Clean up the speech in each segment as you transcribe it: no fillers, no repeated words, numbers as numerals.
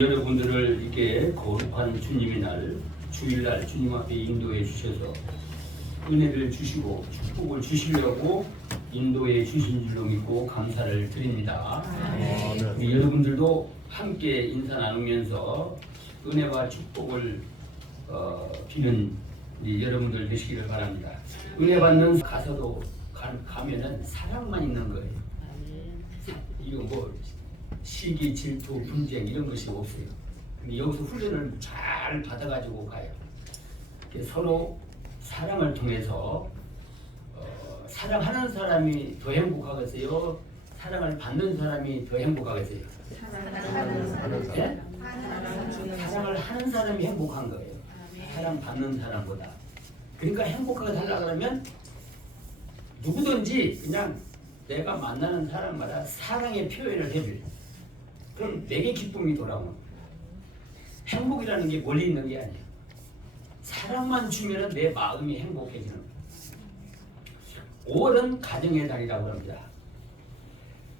여러분들을 이렇게 거룩한 주님의 날, 주일날 주님 앞에 인도해 주셔서 은혜를 주시고 축복을 주시려고 인도해 주신 줄로 믿고 감사를 드립니다. 우리 여러분들도 함께 인사 나누면서 은혜와 축복을 비는 여러분들 되시기를 바랍니다. 은혜 받는 가서도 가면은 사랑만 있는 거예요. 이거 뭐 시기, 질투, 분쟁 이런 것이 없어요. 근데 여기서 훈련을 잘 받아가지고 가요. 서로 사랑을 통해서 사랑하는 사람이 더 행복하겠어요? 사랑을 받는 사람이 더 행복하겠어요? 네? 사랑을 하는 사람이 행복한 거예요. 사랑받는 사람보다. 그러니까 행복하게 살려고 그러면 누구든지 그냥 내가 만나는 사람마다 사랑의 표현을 해줘요. 그럼 내게 기쁨이 돌아오는 거예요. 행복이라는 게 멀리 있는 게 아니에요. 사랑만 주면 내 마음이 행복해지는 거예요. 5월은 가정의 달이라고 합니다.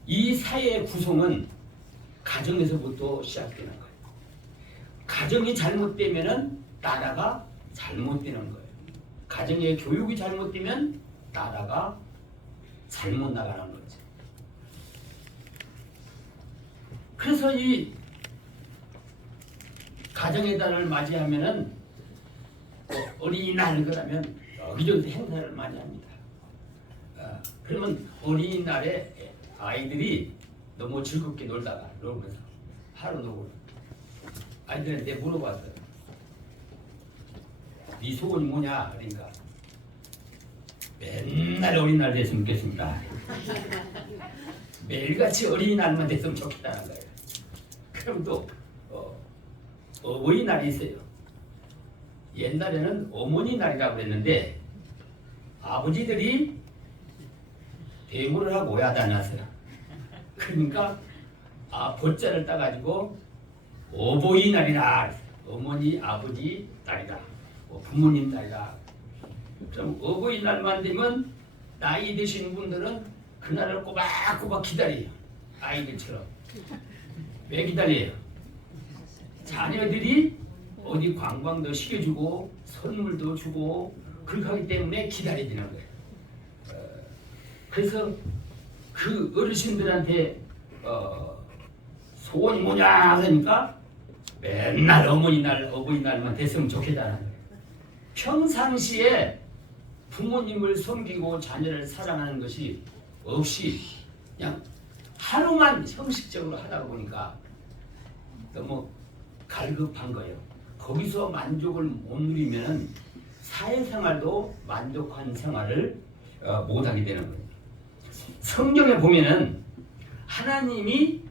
이 사회의 구성은 가정에서부터 시작되는 거예요. 가정이 잘못되면 나라가 잘못되는 거예요. 가정의 교육이 잘못되면 나라가 잘못 나가는 거죠. 그래서 이 가정의 달을 맞이하면은 어린이날 그러면 여기저기 행사를 많이 합니다. 그러면 어린이날에 아이들이 너무 즐겁게 놀면서 하루 놀고 아이들한테 물어봤어요. 네 소원이 뭐냐? 그러니까 맨날 어린이날 됐으면 좋겠습니다. 매일같이 어린이날만 됐으면 좋겠다는 거예요. 그럼 또 어버이날이 있어요. 옛날에는 어머니날이라고 그랬는데 아버지들이 대모를 하고 야단났어요. 그러니까 보자를 따가지고 어버이날이라, 어머니 아버지 날이다, 부모님 날이다. 그럼 어버이날만 되면 나이 드신 분들은 그날을 꼬박꼬박 기다려요. 아이들처럼. 왜 기다려요? 자녀들이 어디 관광도 시켜주고 선물도 주고 그렇게 하기 때문에 기다려지는 거예요. 그래서 그 어르신들한테 소원이 뭐냐 하니까 맨날 어머니날, 어버이날만 됐으면 좋겠다는 거예요. 평상시에 부모님을 섬기고 자녀를 사랑하는 것이 없이 그냥 하루만 형식적으로 하다 보니까 너무 갈급한 거예요. 거기서 만족을 못 누리면 사회생활도 만족한 생활을 못하게 되는 거예요. 성경에 보면은 하나님이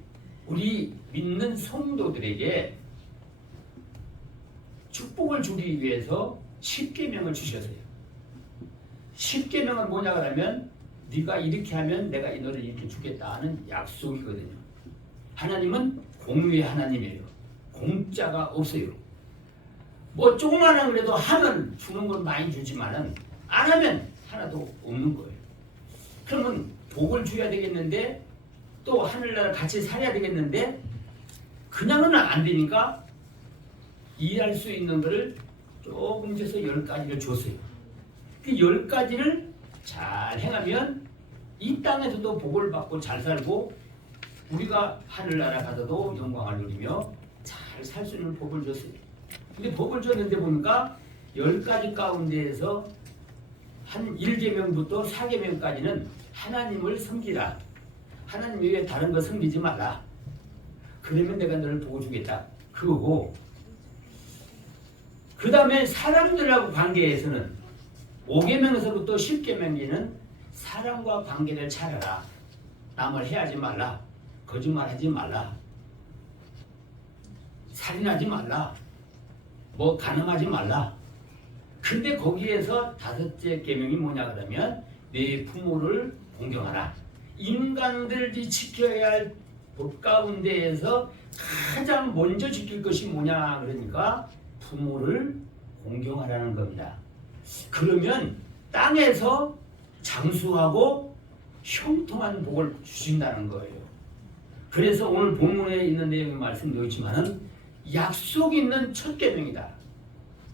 우리 믿는 성도들에게 축복을 주기 위해서 십계명을 주셨어요. 십계명은 뭐냐 그러면 네가 이렇게 하면 내가 이 너를 이렇게 주겠다는 약속이거든요. 하나님은 공유의 하나님이에요. 공짜가 없어요. 뭐 조그마한 그래도 하면 주는 건 많이 주지만은 안 하면 하나도 없는 거예요. 그러면 복을 줘야 되겠는데 또 하늘나라 같이 살아야 되겠는데 그냥은 안 되니까 일할 수 있는 거를 조금 줘서 10가지를 줬어요. 그 10가지를 잘 행하면 이 땅에서도 복을 받고 잘 살고 우리가 하늘나라 가서도 영광을 누리며 잘 살 수 있는 복을 줬어요. 근데 복을 줬는데 보니까 10가지 가운데에서 한 1계명부터 4계명까지는 하나님을 섬기라. 하나님 외에 다른 거 섬기지 말라. 그러면 내가 너를 복을 주겠다. 그거고 그 다음에 사람들하고 관계에서는 5계명에서부터 10계명에는 사람과 관계를 차려라. 남을 해하지 말라. 거짓말하지 말라. 살인하지 말라. 뭐 간음하지 말라. 근데 거기에서 5째 계명이 뭐냐 그러면 내 부모를 공경하라. 인간들이 지켜야 할 법 가운데에서 가장 먼저 지킬 것이 뭐냐 그러니까 부모를 공경하라는 겁니다. 그러면 땅에서 장수하고 형통한 복을 주신다는 거예요. 그래서 오늘 본문에 있는 내용의 말씀도 있지만은 약속 있는 첫 계명이다.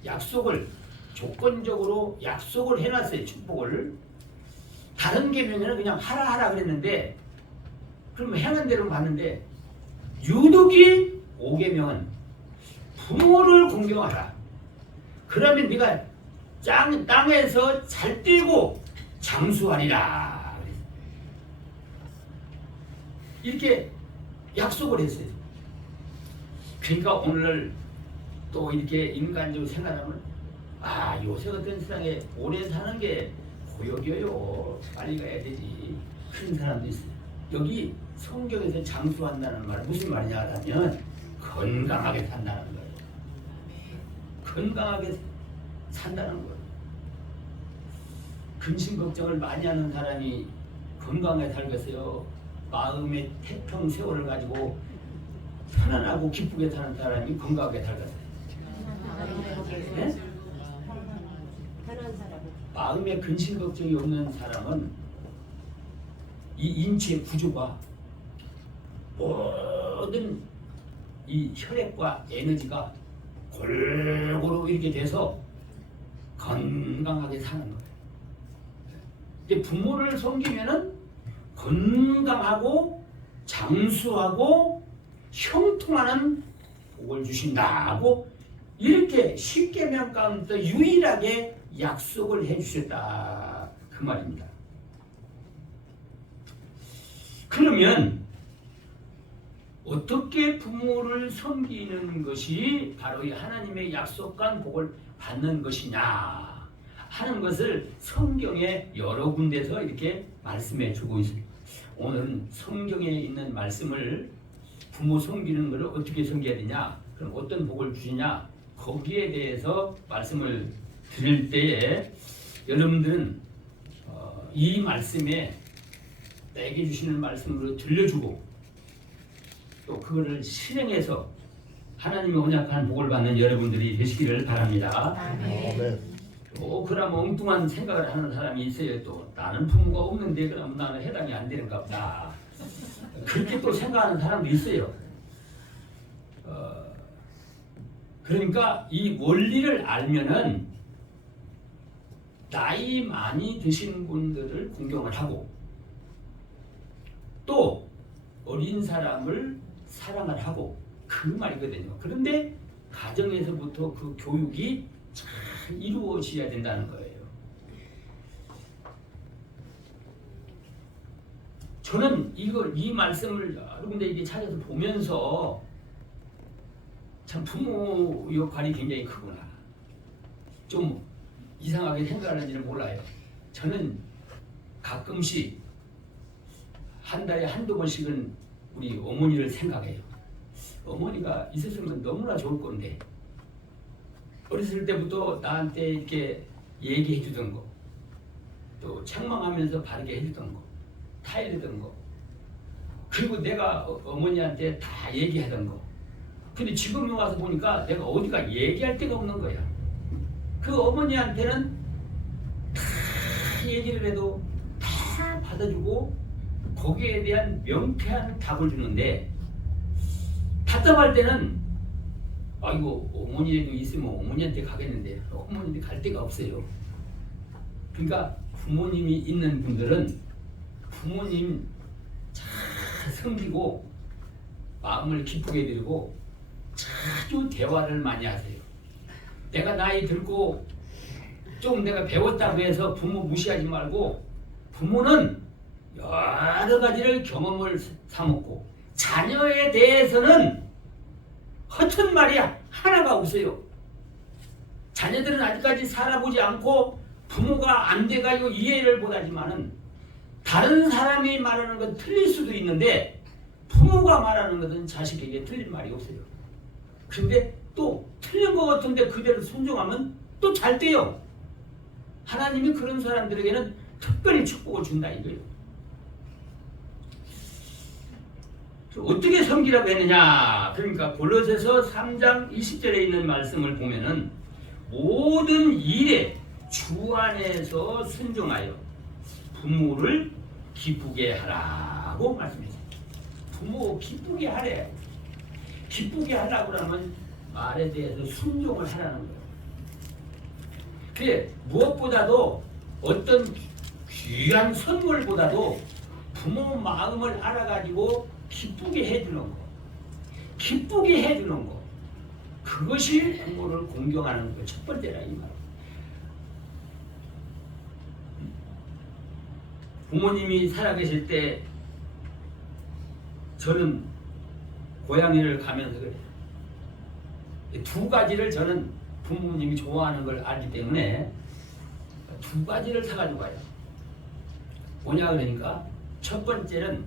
약속을 조건적으로 약속을 해놨어요. 축복을. 다른 계명에는 그냥 하라 그랬는데 그럼 행한 대로 봤는데 유독이 5계명은 부모를 공경하라. 그러면 네가 땅에서 잘 뛰고 장수하리라. 이렇게 약속을 했어요. 그러니까 오늘 또 이렇게 인간적으로 생각하면 요새 같은 세상에 오래 사는 게 고역이에요. 빨리 가야 되지. 그런 사람도 있어요. 여기 성경에서 장수한다는 말은 무슨 말이냐 하면 건강하게 산다는 거예요. 건강하게 산다는 거예요. 근심 걱정을 많이 하는 사람이 건강하게 살겠어요. 마음의 태평 세월을 가지고 편안하고 기쁘게 사는 사람이 건강하게 살겠어요. 네? 마음에 근심 걱정이 없는 사람은 이 인체 구조가 모든 이 혈액과 에너지가 골고루 이렇게 돼서 건강하게 사는 거예요. 근데 부모를 섬기면은 건강하고 장수하고 형통하는 복을 주신다고 이렇게 10계명 가운데 유일하게 약속을 해주셨다 그 말입니다. 그러면 어떻게 부모를 섬기는 것이 바로 이 하나님의 약속한 복을 받는 것이냐 하는 것을 성경의 여러 군데서 이렇게 말씀해 주고 있습니다. 오늘은 성경에 있는 말씀을 부모 섬기는 것을 어떻게 섬겨야 되냐, 그럼 어떤 복을 주시냐, 거기에 대해서 말씀을 드릴 때에 여러분들은 이 말씀에 내게 주시는 말씀으로 들려주고 또 그거를 실행해서 하나님의 언약한 복을 받는 여러분들이 되시기를 바랍니다. 아멘. 그럼 엉뚱한 생각을 하는 사람이 있어요. 또 나는 부모가 없는데 그럼 나는 해당이 안 되는가 보다. 그렇게 또 생각하는 사람도 있어요. 그러니까 이 원리를 알면은 나이 많이 드신 분들을 공경을 하고 또 어린 사람을 사랑을 하고 그 말이거든요. 그런데 가정에서부터 그 교육이 잘 이루어져야 된다는 거예요. 저는 이 말씀을 여러 군데 이렇게 찾아서 보면서 참 부모 역할이 굉장히 크구나. 좀 이상하게 생각하는지는 몰라요. 저는 가끔씩 한 달에 한두 번씩은 우리 어머니를 생각해요. 어머니가 있었으면 너무나 좋을 건데 어렸을 때부터 나한테 이렇게 얘기해 주던 거, 또 책망하면서 바르게 해주던 거, 타이르던 거, 그리고 내가 어머니한테 다 얘기하던 거. 근데 지금 와서 보니까 내가 어디가 얘기할 데가 없는 거야. 그 어머니한테는 다 얘기를 해도 다 받아주고 거기에 대한 명쾌한 답을 주는데 답답할 때는 이거 어머니에도 있으면 어머니한테 가겠는데 어머니한테 갈 데가 없어요. 그러니까 부모님이 있는 분들은 부모님 잘 섬기고 마음을 기쁘게 드리고 자주 대화를 많이 하세요. 내가 나이 들고 좀 내가 배웠다고 해서 부모 무시하지 말고 부모는 여러 가지를 경험을 삼았고 자녀에 대해서는 허튼 말이 하나가 없어요. 자녀들은 아직까지 살아보지 않고 부모가 안 돼가지고 이해를 못하지만은 다른 사람이 말하는 건 틀릴 수도 있는데 부모가 말하는 것은 자식에게 틀린 말이 없어요. 근데 또 틀린 것 같은데 그대로 순종하면 또 잘 돼요. 하나님이 그런 사람들에게는 특별히 축복을 준다 이거예요. 어떻게 섬기라고 했느냐? 그러니까 골로새서 3장 20절에 있는 말씀을 보면은 모든 일에 주 안에서 순종하여 부모를 기쁘게 하라고 말씀했어요. 부모 기쁘게 하래. 기쁘게 하려고 하면 말에 대해서 순종을 하라는 거예요. 그래, 무엇보다도 어떤 귀한 선물보다도 부모 마음을 알아가지고 기쁘게 해주는 거, 기쁘게 해주는 거, 그것이 부모를 공경하는 거 첫 번째라 이 말. 부모님이 살아계실 때 저는 고향을 가면서 그래요. 두 가지를 저는 부모님이 좋아하는 걸 알기 때문에 두 가지를 사가지고 가요. 뭐냐 그러니까 첫 번째는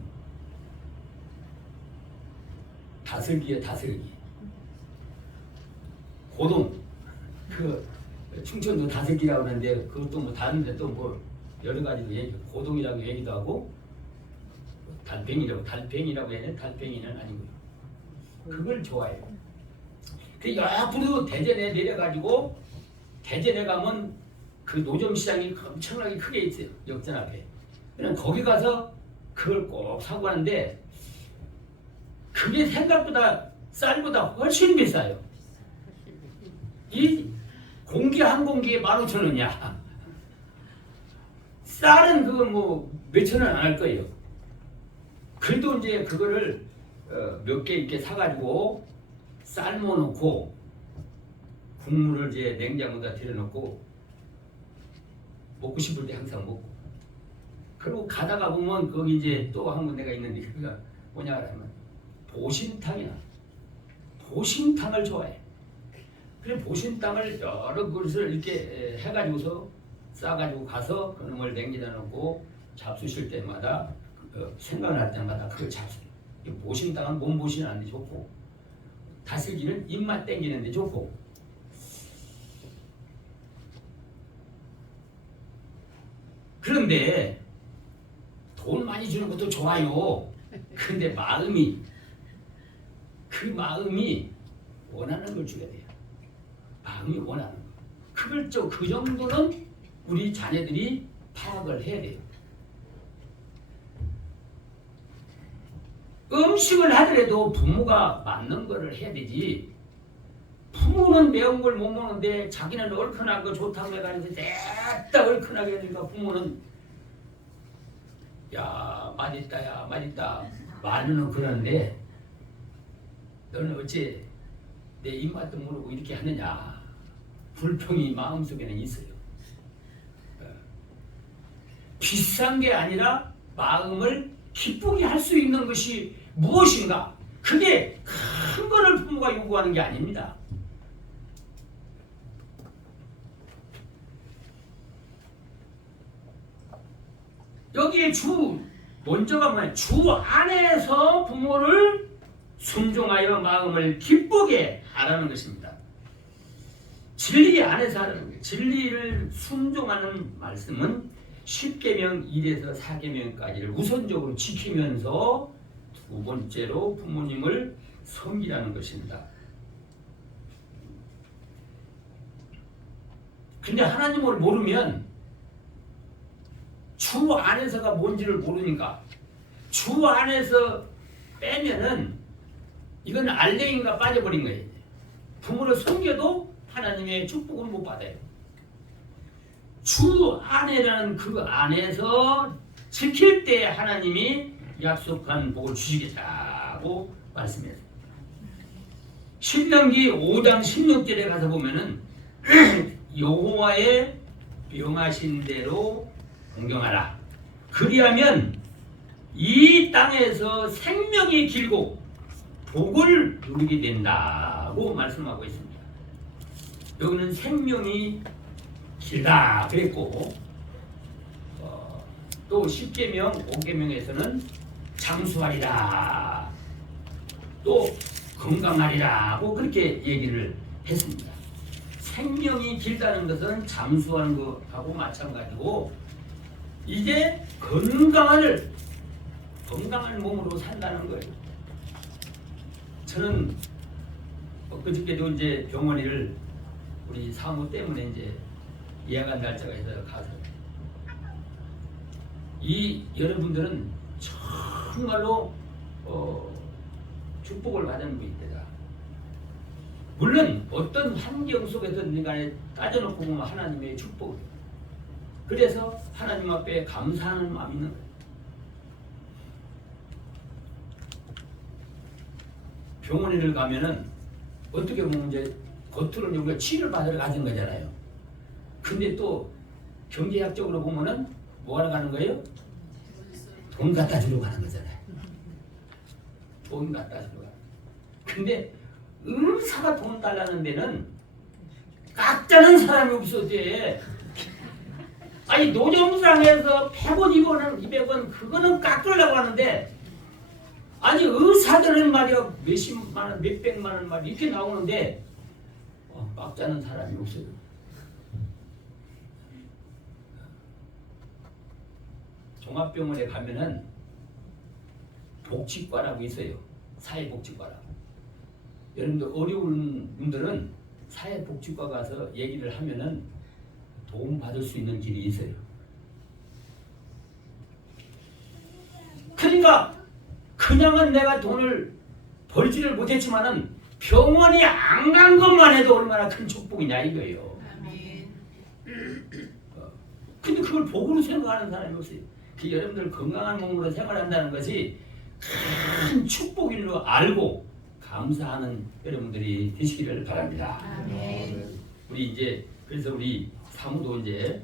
다슬기예요. 다슬기. 고동. 그 충청도 다슬기라고 하는데 그것도 뭐 다른데 또 뭐 여러 가지로 얘기, 고동이라고 얘기도 하고 달팽이라고 해야 되나? 달팽이는 아니고요. 그걸 좋아해요. 그 옆으로 대전에 내려가지고 대전에 가면 그 노점 시장이 엄청나게 크게 있어요. 역전 앞에. 그냥 거기 가서 그걸 꼭 사고 하는데 그게 생각보다 쌀보다 훨씬 비싸요. 이 공기 한 공기에 15,000원이야. 쌀은 그거 뭐 몇천 원 안 할 거예요. 그래도 이제 그거를 몇 개 이렇게 사가지고 삶아 놓고 국물을 이제 냉장고에다 들여놓고 먹고 싶을 때 항상 먹고. 그리고 가다가 보면 거기 이제 또 한 군데가 있는데 그가 뭐냐 하면 보신탕이야. 보신탕을 좋아해. 그래 보신탕을 여러 그릇을 이렇게 해가지고서 싸가지고 가서 그놈을 냉기다 놓고 잡수실 때마다 생각날 때마다 그걸 잡수. 보신탕은 몸 보신하는데 좋고 다슬기는 입맛 땡기는데 좋고. 그런데 돈 많이 주는 것도 좋아요. 근데 그 마음이 원하는 걸 줘야 돼요. 마음이 원하는 거. 그걸 그 정도는 우리 자녀들이 파악을 해야 돼요. 음식을 하더라도 부모가 맞는 거를 해야 되지. 부모는 매운 걸 못 먹는데 자기는 얼큰한 거 좋다고 해가지고 냅다 얼큰하게 하니까 부모는 야 맛있다 말로는 그러는데 너는 어째 내 입맛도 모르고 이렇게 하느냐. 불평이 마음속에는 있어요. 비싼 게 아니라 마음을 기쁘게 할 수 있는 것이 무엇인가? 그게 큰 거를 부모가 요구하는 게 아닙니다. 여기에 먼저가 뭐냐? 주 안에서 부모를 순종하여 마음을 기쁘게 하라는 것입니다. 진리 안에서 하라는 거예요. 진리를 순종하는 말씀은 10계명 1에서 4계명까지를 우선적으로 지키면서 두 번째로 부모님을 섬기라는 것입니다. 근데 하나님을 모르면 주 안에서가 뭔지를 모르니까 주 안에서 빼면은 이건 알레인가 빠져버린 거예요. 부모를 섬겨도 하나님의 축복을 못 받아요. 주 안에라는 그 안에서 지킬 때 하나님이 약속한 복을 주시겠다고 말씀했어요. 신명기 5장 16절에 가서 보면은 여호와의 명하신 대로 공경하라. 그리하면 이 땅에서 생명이 길고 복을 누리게 된다고 말씀하고 있습니다. 여기는 생명이 길다 그랬고 또 10계명 5계명에서는 장수하리라 또 건강하리라고 그렇게 얘기를 했습니다. 생명이 길다는 것은 잠수하는 것하고 마찬가지고 이제 건강한 몸으로 산다는 거예요. 저는 그저께도 이제 병원을 우리 사모 때문에 이제 예약한 날짜가 있어서 가서 여러분들은 정말로 축복을 받은 분이다. 물론 어떤 환경 속에서든 간에 따져놓고 보면 하나님의 축복이에요. 그래서 하나님 앞에 감사하는 마음이 있는 거예요. 병원에를 가면은 어떻게 보면 이제 겉으로는 우리가 치료를 받으러 가는 거잖아요. 근데 또 경제학적으로 보면은 뭐 하러 가는 거예요? 돈 갖다 주러 가는 거잖아요. 돈 갖다 주러 가는. 근데 의사가 돈 달라는 데는 깎자는 사람이 없었대. 아니 노점상에서 100원, 200원 그거는 깎으려고 하는데 아니 의사들은 말이야 몇십만 원, 몇백만 원 말 이렇게 나오는데 깎자는 사람이 없어요. 종합병원에 가면은 복지과라고 있어요. 사회복지과라고. 여러분들 어려운 분들은 사회복지과 가서 얘기를 하면은 도움 받을 수 있는 길이 있어요. 그러니까 그냥은 내가 돈을 벌지를 못했지만은 병원에 안 간 것만 해도 얼마나 큰 축복이냐 이거예요. 근데 그걸 복으로 생각하는 사람이 없어요. 그 여러분들 건강한 몸으로 생활한다는 것이 큰 축복인 줄 알고 감사하는 여러분들이 되시기를 바랍니다. 우리 이제 그래서 우리 사무도 이제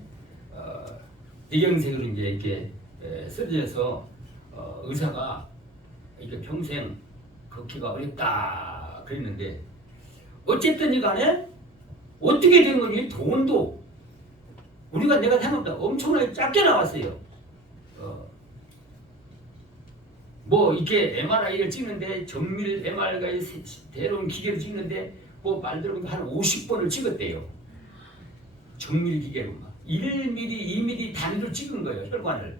뇌경색으로 이제 이렇게 쓰러져서 의사가 이게 평생 걷기가 어렵다 그랬는데 어쨌든 간에 어떻게 된 거니 돈도 우리가 내가 생각보다 엄청나게 작게 나왔어요. 뭐 이렇게 MRI를 찍는데 정밀 MRI 대로운 기계로 찍는데 뭐 만들어 한 50번을 찍었대요. 정밀 기계로 막 1mm, 2mm 단위로 찍은 거예요. 혈관을.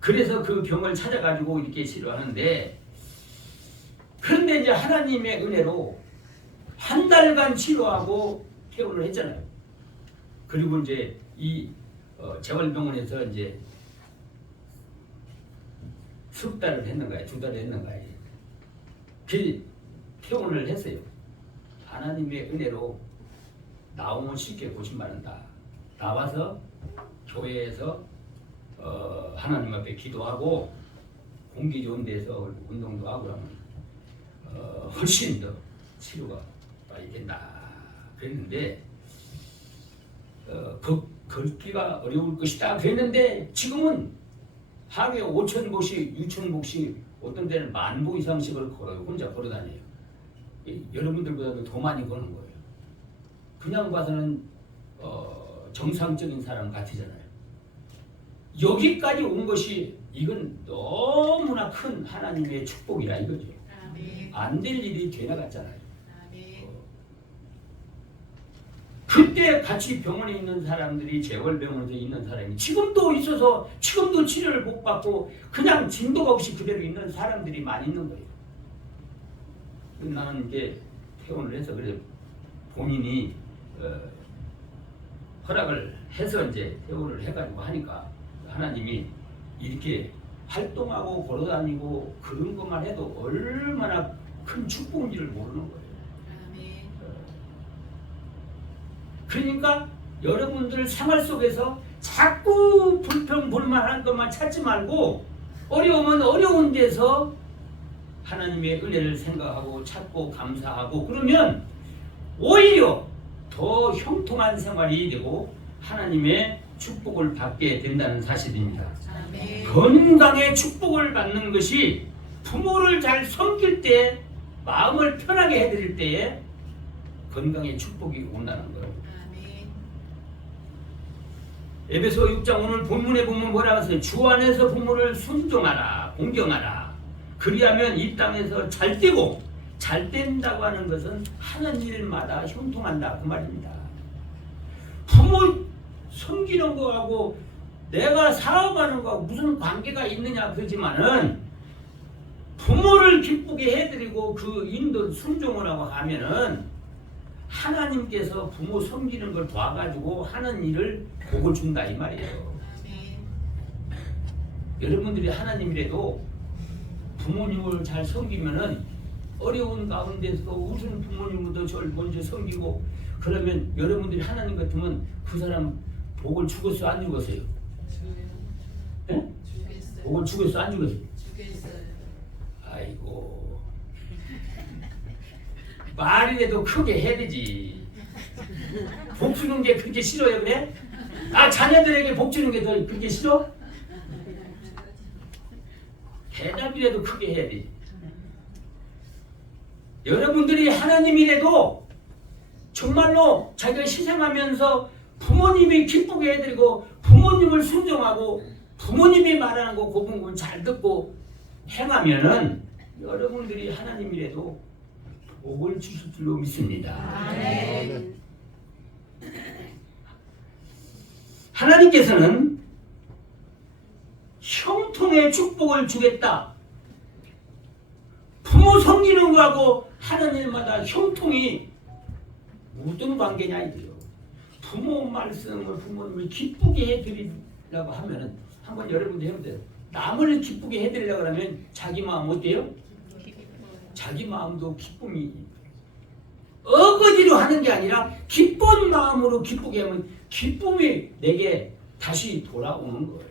그래서 그 병을 찾아가지고 이렇게 치료하는데 그런데 이제 하나님의 은혜로 한 달간 치료하고 퇴원을 했잖아요. 그리고 이제 이 재활병원에서 이제 석 달을 했는 거예요. 2달을 했는 거예요. 그 퇴원을 했어요. 하나님의 은혜로 나오면 쉽게 고침받는다. 나와서 교회에서 하나님 앞에 기도하고 공기 좋은 데서 운동도 하고 하면 훨씬 더 치료가 빨리 된다 그랬는데 걷기가 어려울 것이다 그랬는데 지금은 하루에 5,000보씩 6,000보씩 어떤 데는 10,000보 이상씩을 걸어요. 혼자 걸어다녀요. 여러분들보다도 더 많이 거는 거예요. 그냥 봐서는 정상적인 사람 같으잖아요. 여기까지 온 것이 이건 너무나 큰 하나님의 축복이라 이거죠. 안 될 일이 되나갔잖아요. 그때 같이 병원에 있는 사람들이 재활병원에 있는 사람이 지금도 있어서 지금도 치료를 못 받고 그냥 진도가 없이 그대로 있는 사람들이 많이 있는 거예요. 나는 이제 퇴원을 해서 그래 본인이 허락을 해서 이제 퇴원을 해가지고 하니까 하나님이 이렇게 활동하고 걸어다니고 그런 것만 해도 얼마나 큰 축복인지를 모르는 거예요. 그러니까 여러분들 생활 속에서 자꾸 불평불만한 것만 찾지 말고 어려우면 어려운 데서 하나님의 은혜를 생각하고 찾고 감사하고 그러면 오히려 더 형통한 생활이 되고 하나님의 축복을 받게 된다는 사실입니다. 건강의 축복을 받는 것이 부모를 잘 섬길 때 마음을 편하게 해드릴 때에 건강의 축복이 온다는 거예요. 에베소 6장 오늘 본문에 보면 뭐라고 했어요? 주 안에서 부모를 순종하라, 공경하라. 그리하면 이 땅에서 잘 되고 잘 된다고 하는 것은 하는 일마다 형통한다 그 말입니다. 부모 섬기는 거하고 내가 사업하는 거하고 무슨 관계가 있느냐 그러지만은 부모를 기쁘게 해드리고 그 인도 순종을 하고 하면은 하나님께서 부모 섬기는 걸 도와가지고 하는 일을 복을 준다 이 말이에요. 여러분들이 하나님이라도 부모님을 잘 섬기면은 어려운 가운데서 우선 부모님부터 저를 먼저 섬기고 그러면 여러분들이 하나님 같으면 그 사람 복을 주겠어 안 주겠어요? 예? 복을 주겠어 안 주겠어요? 아이고 말이라도 크게 해야 되지. 복 주는 게 그렇게 싫어요 그래? 아 자녀들에게 복 주는 게 더 그렇게 싫어? 대답이라도 크게 해야 되지. 여러분들이 하나님이라도 정말로 자기가 희생하면서 부모님이 기쁘게 해드리고 부모님을 순종하고 부모님이 말하는 거 그 부분 잘 듣고 행하면은 여러분들이 하나님이라도 복을 주실 줄로 믿습니다. 아멘. 하나님께서는 형통의 축복을 주겠다. 부모 섬기는 거하고 하나님마다 형통이 무슨 관계냐 이거요. 부모 말씀을 부모님을 기쁘게 해드리려고 하면은 한번 여러분들 해보세요. 남을 기쁘게 해드리려고 하면 자기 마음 어때요? 자기 마음도 기쁨이 어거지로 하는 게 아니라 기쁜 마음으로 기쁘게 하면 기쁨이 내게 다시 돌아오는 거예요.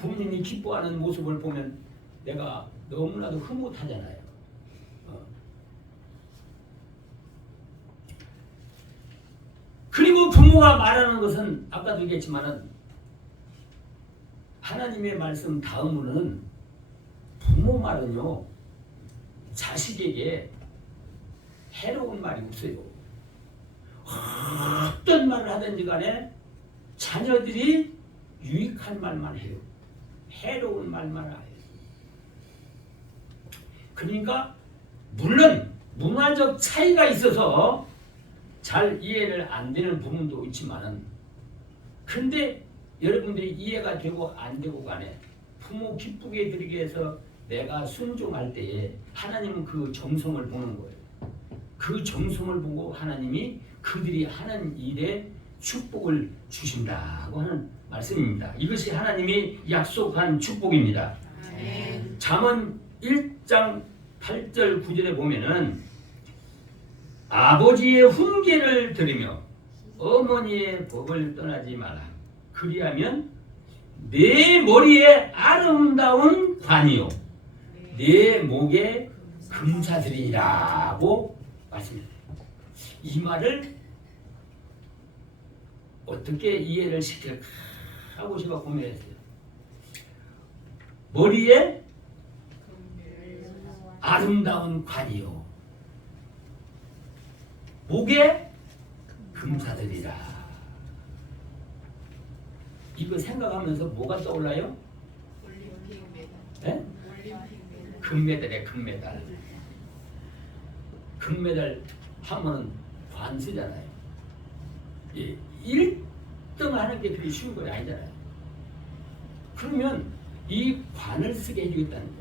부모님이 기뻐하는 모습을 보면 내가 너무나도 흐뭇하잖아요. 그리고 부모가 말하는 것은 아까도 얘기했지만은 하나님의 말씀 다음으로는 부모 말은요 자식에게 해로운 말이 없어요. 어떤 말을 하든지 간에 자녀들이 유익한 말만 해요. 해로운 말만 해요. 그러니까 물론 문화적 차이가 있어서 잘 이해를 안 되는 부분도 있지만은 근데 여러분들이 이해가 되고 안 되고 간에 부모 기쁘게 해드리기 위해서 내가 순종할 때에 하나님은 그 정성을 보는 거예요. 그 정성을 보고 하나님이 그들이 하는 일에 축복을 주신다고 하는 말씀입니다. 이것이 하나님이 약속한 축복입니다. 아멘. 잠언 1장 8절 9절에 보면은 아버지의 훈계를 들으며 어머니의 법을 떠나지 마라. 그리하면 내 머리에 아름다운 관이요 내 목에 금사들이라고 말씀합니다. 이 말을 어떻게 이해를 시킬까 하고 제가 고민했어요. 머리에 아름다운 관이요 목에 금사들이라. 이거 생각하면서 뭐가 떠올라요? 올림픽 메달. 네? 올림픽 메달. 금메달에 금메달. 금메달 하면 관 쓰잖아요. 예, 1등 하는 게 그렇게 쉬운 거 아니잖아요. 그러면 이 관을 쓰게 해주겠다는 거예요.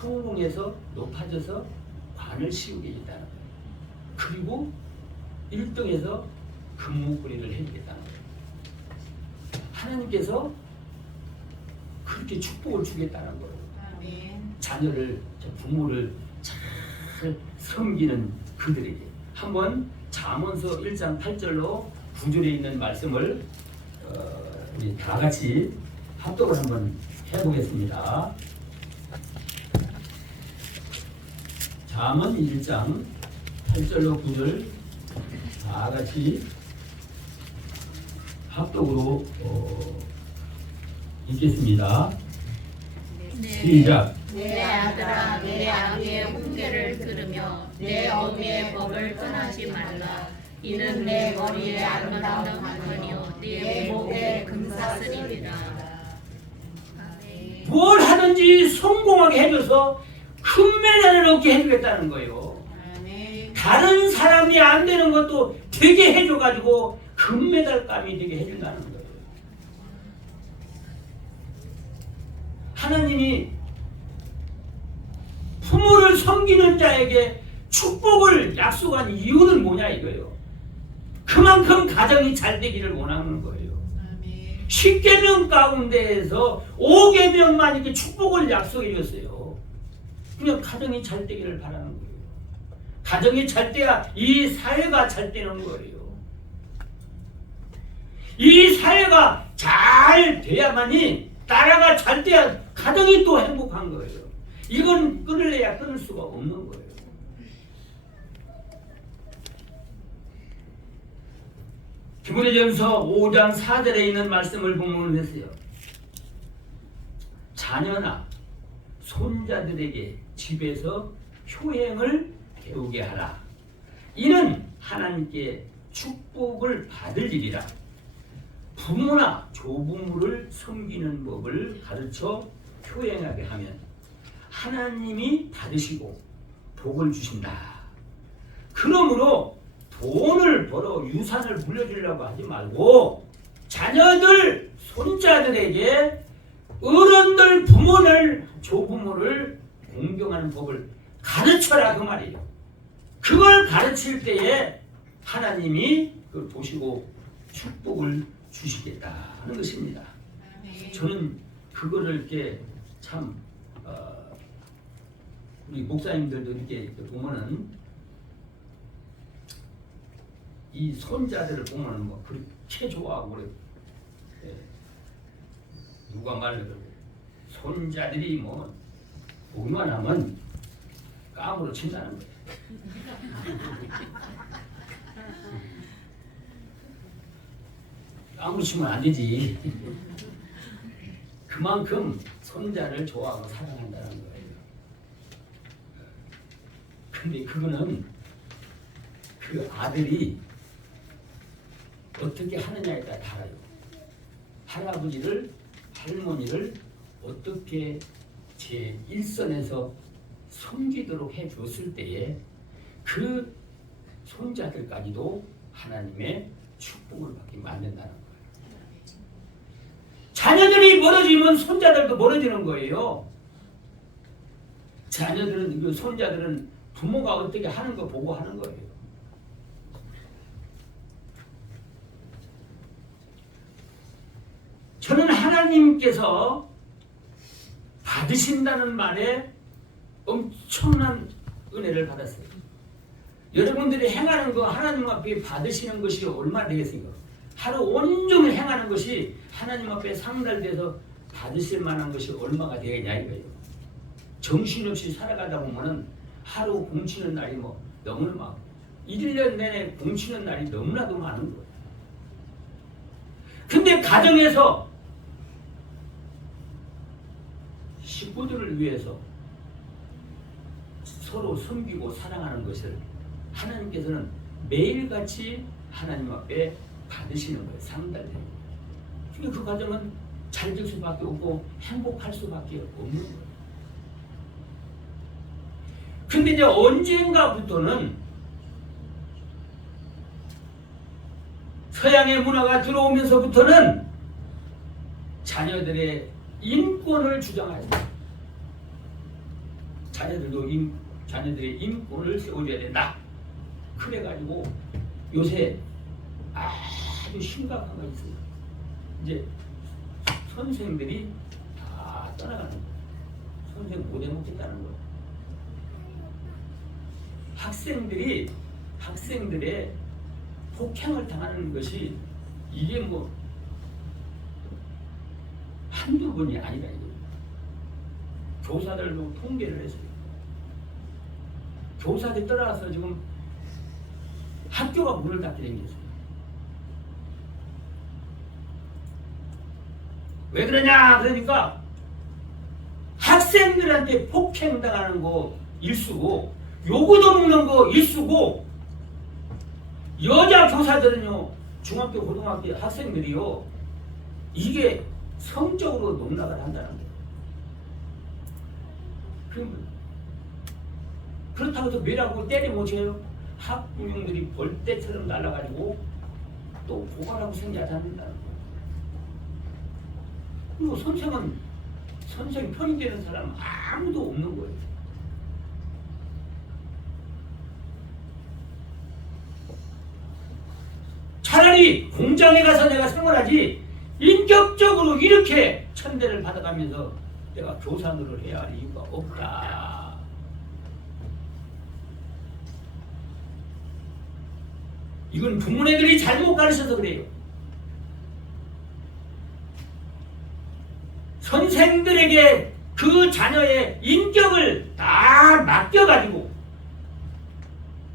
성공해서 높아져서 관을 씌우게 해주겠다는 거예요. 그리고 1등에서 금목걸이를 해주겠다는 거예요. 하나님께서 그렇게 축복을 주겠다는 거예요. 아멘. 자녀를, 부모를 잘 섬기는 그들에게. 한번 잠언서 1장 8절로 9절에 있는 말씀을 우리 다 같이 합독을 한번 해보겠습니다. 잠언 1장 8절로 9절 다 같이 합독으로 읽겠습니다. 시작. 내 아들아 내 아비의 훈계를 들으며 내 어미의 법을 떠나지 말라. 이는 내 머리에 아름다운 관이요 내 목에 금사슬이니라. 뭘 하든지 성공하게 해줘서 금메달을 얻게 해주겠다는 거예요. 아멘. 다른 사람이 안 되는 것도 되게 해줘가지고 금메달감이 되게 해준다는 거예요. 하나님이 부모를 섬기는 자에게 축복을 약속한 이유는 뭐냐 이거예요. 그만큼 가정이 잘 되기를 원하는 거예요. 아멘. 10계명 가운데에서 5계명만 이렇게 축복을 약속해 줬어요. 그냥 가정이 잘 되기를 바라는 거예요. 가정이 잘 돼야 이 사회가 잘 되는 거예요. 이 사회가 잘 돼야만이 나라가 잘 돼야 가정이 또 행복한 거예요. 이건 끊을래야 끊을 수가 없는 거예요. 디모데전서 5장 4절에 있는 말씀을 본문으로 했어요. 자녀나 손자들에게 집에서 효행을 배우게 하라. 이는 하나님께 축복을 받을 일이라. 부모나 조부모를 섬기는 법을 가르쳐 효행하게 하면 하나님이 받으시고 복을 주신다. 그러므로 돈을 벌어 유산을 물려주려고 하지 말고 자녀들, 손자들에게 어른들, 부모를, 조부모를 공경하는 법을 가르쳐라 그 말이에요. 그걸 가르칠 때에 하나님이 그걸 보시고 축복을 주시겠다 하는 것입니다. 저는 그거를 이렇게 참 우리 목사님들도 이렇게 보면은 이 손자들을 보면은 뭐 그렇게 좋아하고 그래. 누가 말해도 손자들이 뭐 보기만 하면 까무러 친다는 거예요. 까무러 치면 안 되지. 그만큼 손자를 좋아하고 사랑한다는 거예요. 근데 그거는 그 아들이 어떻게 하느냐에 따라 달라요. 할아버지를, 할머니를 어떻게 제 일선에서 섬기도록 해줬을 때에 그 손자들까지도 하나님의 축복을 받게 만든다는 거예요. 자녀들이 멀어지면 손자들도 멀어지는 거예요. 자녀들은, 그 손자들은 부모가 어떻게 하는 거 보고 하는 거예요. 저는 하나님께서 받으신다는 말에 엄청난 은혜를 받았어요. 여러분들이 행하는 거 하나님 앞에 받으시는 것이 얼마나 되겠습니까? 하루 온종일 행하는 것이 하나님 앞에 상달돼서 받으실 만한 것이 얼마가 되겠냐 이거예요. 정신없이 살아가다 보면은 하루 공치는 날이 뭐 너무나 많고 1년 내내 공치는 날이 너무나도 많은 거예요. 근데 가정에서 식구들을 위해서 서로 섬기고 사랑하는 것을 하나님께서는 매일같이 하나님 앞에 받으시는 거예요. 상달되는 거예요. 그러니까 그 가정은 잘 될 수밖에 없고 행복할 수밖에 없는 거예요. 근데 이제 언젠가부터는 서양의 문화가 들어오면서부터는 자녀들의 인권을 주장하였습니다. 자녀들의 인권을 세워줘야 된다. 그래가지고 요새 아주 심각한 거 있어요. 이제 선생들이 다 떠나가는 거예요. 선생 못 해먹겠다는 거예요. 학생들의 폭행을 당하는 것이 이게 뭐 한두 번이 아니라 이거예요. 교사들도 통계를 했어요. 교사들이 떠나서 지금 학교가 문을 닫게 생겼어요. 왜 그러냐? 그러니까 학생들한테 폭행당하는 거 일수고 요구도 먹는 거 일수고 여자 교사들은요 중학교 고등학교 학생들이요 이게 성적으로 농락을 한다는 거예요. 그렇다고 해서 매라고 때려 못 쳐요. 학부형들이 벌떼처럼 날아가지고 또 고발하고 생겨야 한다는 거예요. 그리고 선생 편이 되는 사람 아무도 없는 거예요. 차라리 공장에 가서 내가 생활하지 인격적으로 이렇게 천대를 받아가면서 내가 교사 노릇을 해야 할 이유가 없다. 이건 부모님들이 잘못 가르쳐서 그래요. 선생들에게 그 자녀의 인격을 다 맡겨가지고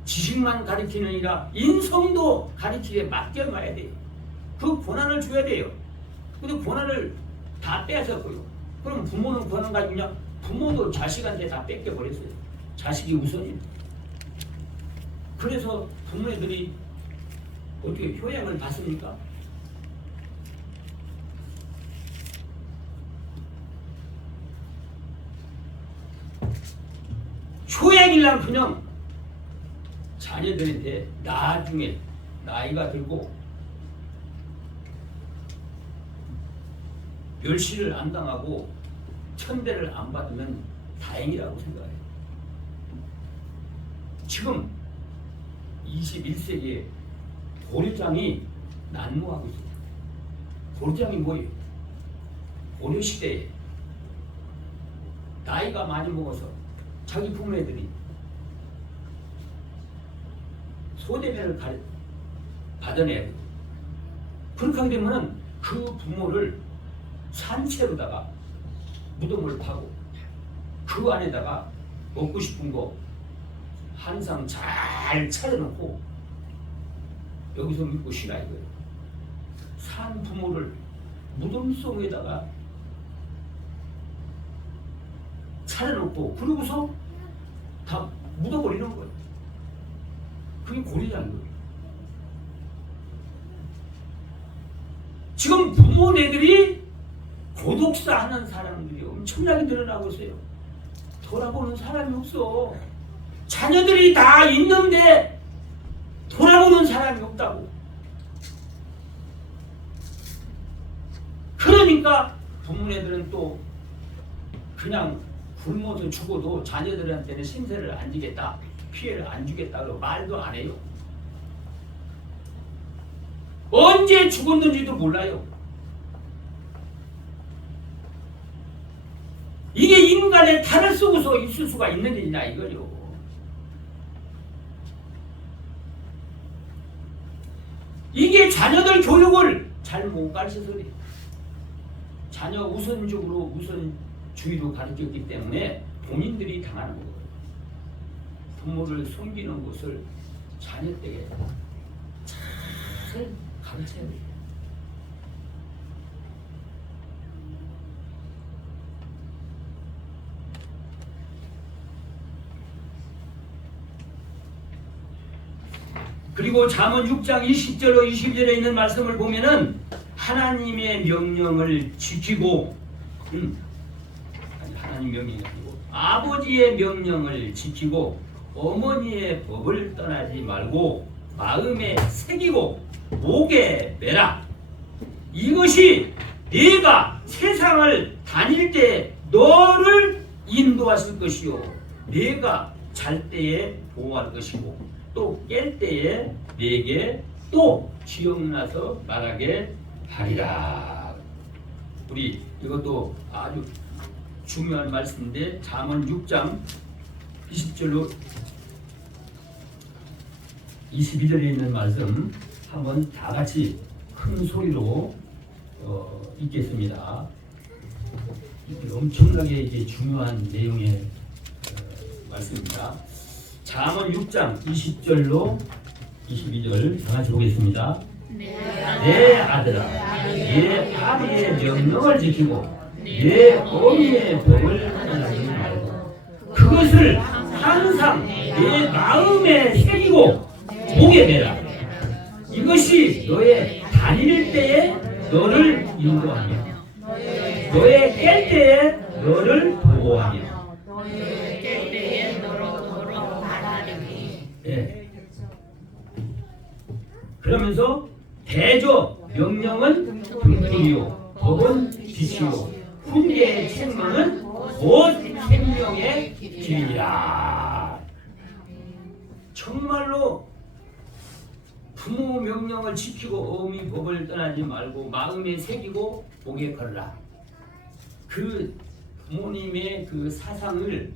지식만 가르치는 게 아니라 인성도 가르치게 맡겨놔야 돼요. 그 권한을 줘야 돼요. 근데 권한을 다 빼앗았고요. 그럼 부모는 권한 가지고 그냥 부모도 자식한테 다 뺏겨버렸어요. 자식이 우선이에요. 그래서 부모들이 어떻게 효양을 받습니까? 효양이란 그냥 자녀들한테 나중에 나이가 들고 멸시를 안 당하고 천대를 안 받으면 다행이라고 생각해요. 지금 21세기에 고려장이 난무하고 있습니다. 고려장이 뭐예요? 고려시대에 나이가 많이 먹어서 자기 부모들이 소대면을 받아내야 돼요. 그렇게 하게 되면 그 부모를 산채로다가 무덤을 파고 그 안에다가 먹고 싶은 거 항상 잘 차려놓고 여기서 믿고 쉬라 이거예요. 산 부모를 무덤 속에다가 차려놓고 그러고서 다 묻어버리는 거예요. 그게 고리라는 거예요. 지금 부모네들이 고독사 하는 사람들이 엄청나게 늘어나고 있어요. 돌아보는 사람이 없어. 자녀들이 다 있는데 돌아보는 사람이 없다고. 그러니까 부모네들은 또 그냥 굶어서 죽어도 자녀들한테는 신세를 안 지겠다, 피해를 안 주겠다고 말도 안 해요. 언제 죽었는지도 몰라요. 이게 인간의 탈을 쏘고서 있을 수가 있는 일이냐 이거요. 이게 자녀들 교육을 잘 못 가르쳐서 그래요. 자녀 우선적으로 우선주의로 가르쳤기 때문에 본인들이 당하는 거예요. 부모를 섬기는 것을 자녀 때에 잘 가르쳐야 돼요. 그리고 잠언 6장 20절로 21절에 있는 말씀을 보면은 하나님의 명령을 지키고 하나님 명령이 아니고 아버지의 명령을 지키고 어머니의 법을 떠나지 말고 마음에 새기고 목에 매라. 이것이 네가 세상을 다닐 때 너를 인도하실 것이요 네가 잘 때에 보호할 것이고 또 깰 때에 내게 또 기억나서 말하게 하리라. 우리 이것도 아주 중요한 말씀인데 잠언 6장 20절로 22절에 있는 말씀 한번 다 같이 큰 소리로 읽겠습니다. 엄청나게 이게 중요한 내용의 말씀입니다. 잠언 6장 20절로 22절 다 같이 보겠습니다. 내 아들아, 내 아비의 명령을 지키고 내 어미의 법을 떠나지 말고 그것을 항상 내 마음에 새기고 목에 매라. 이것이 너의 다닐 때에 너를 인도하며 너의 깰 때에 너를 보호하며 네. 그러면서 대저 명령은 등불이요 법은 빛이요 훈계의 책망은 곧 생명의 길이라. 정말로 부모 명령을 지키고 어미 법을 떠나지 말고 마음에 새기고 목에 걸라. 그 부모님의 그 사상을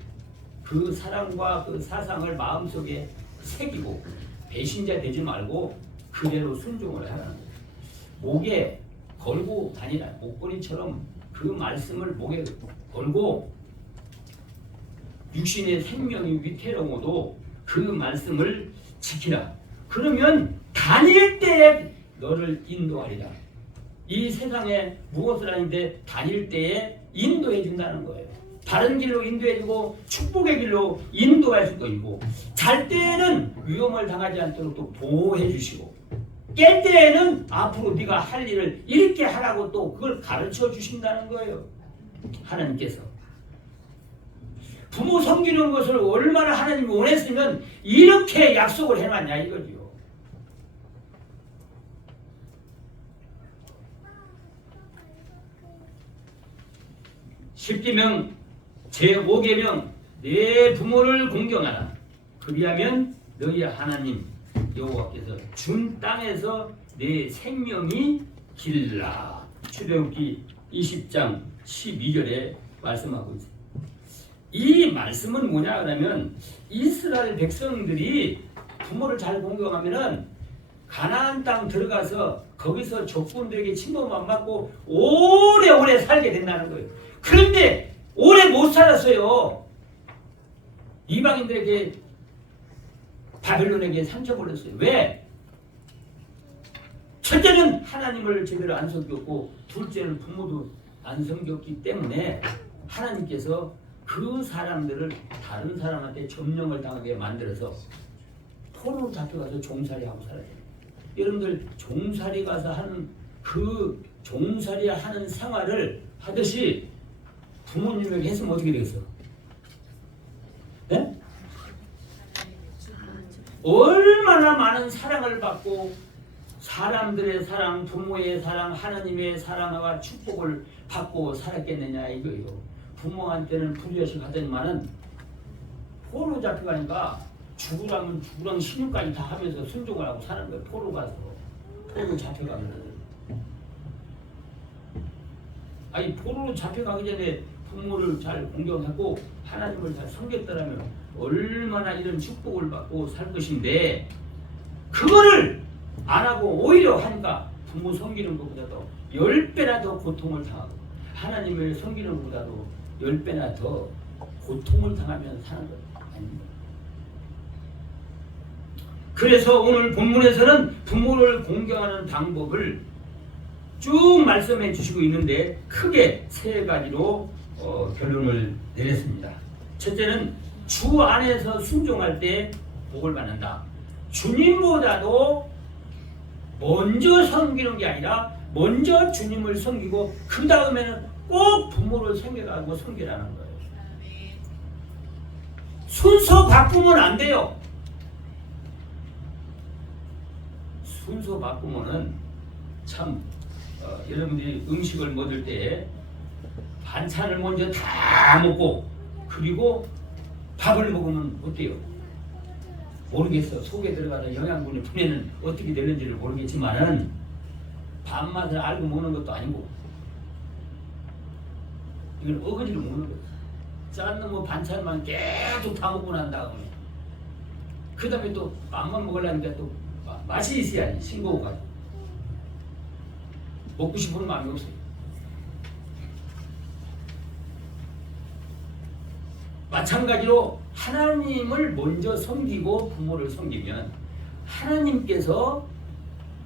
그 사랑과 그 사상을 마음속에 새기고 배신자 되지 말고 그대로 순종을 하라는 거예요. 목에 걸고 다니라. 목걸이처럼 그 말씀을 목에 걸고 육신의 생명이 위태로워도 그 말씀을 지키라. 그러면 다닐 때에 너를 인도하리라. 이 세상에 무엇을 하는데 다닐 때에 인도해 준다는 거예요. 바른 길로 인도해 주고 축복의 길로 인도해 줄 것이고, 잘 때에는 위험을 당하지 않도록 또 보호해 주시고, 깰 때에는 앞으로 네가 할 일을 이렇게 하라고 또 그걸 가르쳐 주신다는 거예요. 하나님께서 부모 섬기는 것을 얼마나 하나님이 원했으면 이렇게 약속을 해놨냐 이거지요. 십계명 제5계명 내 부모를 공경하라. 그리하면 너희 하나님 여호와께서 준 땅에서 내 생명이 길라. 출애굽기 20장 12절에 말씀하고 있어요. 이 말씀은 뭐냐 그러면 이스라엘 백성들이 부모를 잘 공경하면은 가나안 땅 들어가서 거기서 적군들에게 침범 안 받고 오래오래 살게 된다는 거예요. 그런데 오래 못 살았어요. 이방인들에게 바벨론에게 상처를 줬어요. 왜? 첫째는 하나님을 제대로 안 섬겼고, 둘째는 부모도 안 섬겼기 때문에 하나님께서 그 사람들을 다른 사람한테 점령을 당하게 만들어서 포로로 잡혀가서 종살이하고 살아요. 여러분들 종살이 가서 하는 그 종살이 하는 생활을 하듯이 부모님에게 했으면 어떻게 되겠어? 네? 얼마나 많은 사랑을 받고 사람들의 사랑, 부모의 사랑, 하나님의 사랑과 축복을 받고 살았겠느냐 이거예요. 부모한테는 불려식 하더니만은 포로 잡혀가니까 죽으라면 죽으랑 신용까지 다 하면서 순종을 하고 사는 거예요. 포로 가서 포로 잡혀가면. 아니 포로로 잡혀가기 전에 부모를 잘 공경하고 하나님을 잘 섬겼더라면 얼마나 이런 축복을 받고 살 것인데, 그거를 안 하고 오히려 하니까 부모 섬기는 것보다도 10배나 더 고통을 당하고 하나님을 섬기는 것보다도 10배나 더 고통을 당하면서 사는 것 아닙니다. 그래서 오늘 본문에서는 부모를 공경하는 방법을 쭉 말씀해 주시고 있는데 크게 세 가지로 결론을 내렸습니다. 첫째는 주 안에서 순종할 때 복을 받는다. 주님보다도 먼저 섬기는 게 아니라 먼저 주님을 섬기고 그 다음에는 꼭 부모를 섬겨가고 섬기라는 거예요. 순서 바꾸면 안 돼요. 순서 바꾸면은 참 여러분들이 음식을 먹을 때 반찬을 먼저 다 먹고 그리고 밥을 먹으면 어때요? 모르겠어. 속에 들어가는 영양분의 분해는 어떻게 되는지를 모르겠지만은 밥맛을 알고 먹는 것도 아니고 이건 어거지로 먹는 거예요. 짠 놈의 반찬만 계속 다 먹고 난 다음에 그 다음에 또 밥만 먹으려니까 또 맛이 있어야지. 싱거워 가지고 먹고 싶은 마음이 없어요. 마찬가지로 하나님을 먼저 섬기고 부모를 섬기면 하나님께서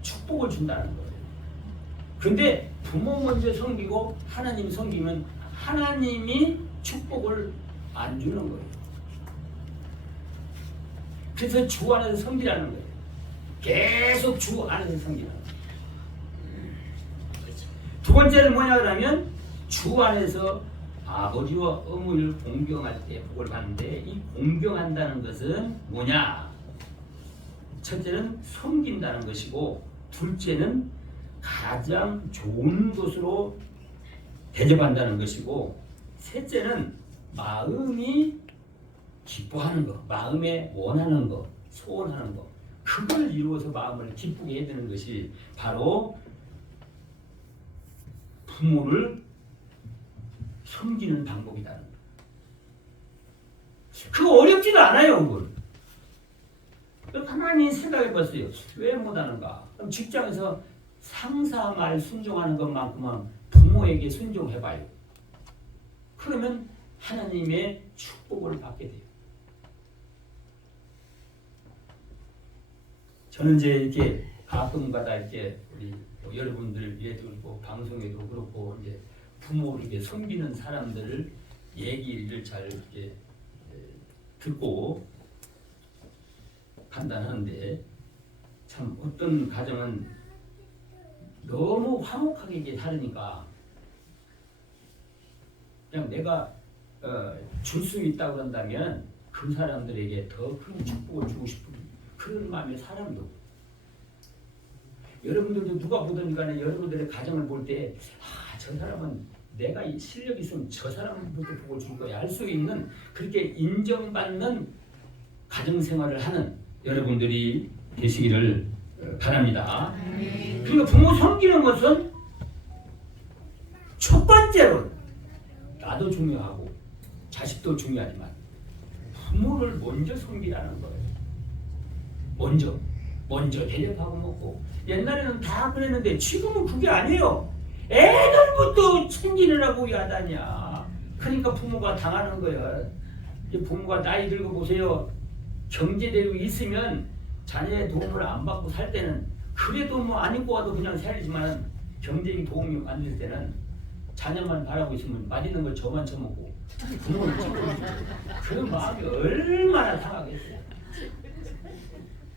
축복을 준다는 거예요. 근데 부모 먼저 섬기고 하나님 섬기면 하나님이 축복을 안 주는 거예요. 그래서 주 안에서 섬기라는 거예요. 계속 주 안에서 섬기라는 거예요. 두 번째는 뭐냐 그러면 주 안에서 아버지와 어머니를 공경할 때 복을 받는데, 이 공경한다는 것은 뭐냐? 첫째는 섬긴다는 것이고, 둘째는 가장 좋은 것으로 대접한다는 것이고, 셋째는 마음이 기뻐하는 것, 마음에 원하는 것, 소원하는 것, 그걸 이루어서 마음을 기쁘게 해드는 것이 바로 부모를 섬기는 방법이다. 그거 어렵지도 않아요. 그걸 가만히 생각해 봤어요. 왜 못하는가? 그럼 직장에서 상사 말 순종하는 것만큼은 부모에게 순종해봐요. 그러면 하나님의 축복을 받게 돼요. 저는 이제 이렇게 가끔가다 이렇게 우리 여러분들 예도 그렇고 방송에도 그렇고 이제 부모를 이렇게 섬기는 사람들을 얘기를 잘 이렇게 듣고 판단하는데 참 어떤 가정은 너무 화목하게 이게 살으니까 그냥 내가 줄 수 있다고 그런다면 그 사람들에게 더 큰 축복을 주고 싶은 그런 마음의 사람도 여러분들도 누가 보든 간에 여러분들의 가정을 볼 때 저 사람은 내가 이 실력이 있으면 저 사람부터 보고 줄 거야 할 수 있는 그렇게 인정받는 가정생활을 하는 여러분들이 되시기를 바랍니다. 그리고 부모 섬기는 것은 첫 번째로 나도 중요하고 자식도 중요하지만 부모를 먼저 섬기라는 거예요. 먼저 대접하고 먹고 옛날에는 다 그랬는데 지금은 그게 아니에요. 애들부터 챙기느라고 야단이야. 그러니까 부모가 당하는 거야. 부모가 나이 들고 보세요. 경제대로 있으면 자녀의 도움을 안 받고 살 때는 그래도 뭐 안 입고 와도 그냥 살지만 경제적인 도움이 안 될 때는 자녀만 바라고 있으면 맛있는 걸 저만 처먹고 부모는 찍고 그 마음이 얼마나 상하겠어요.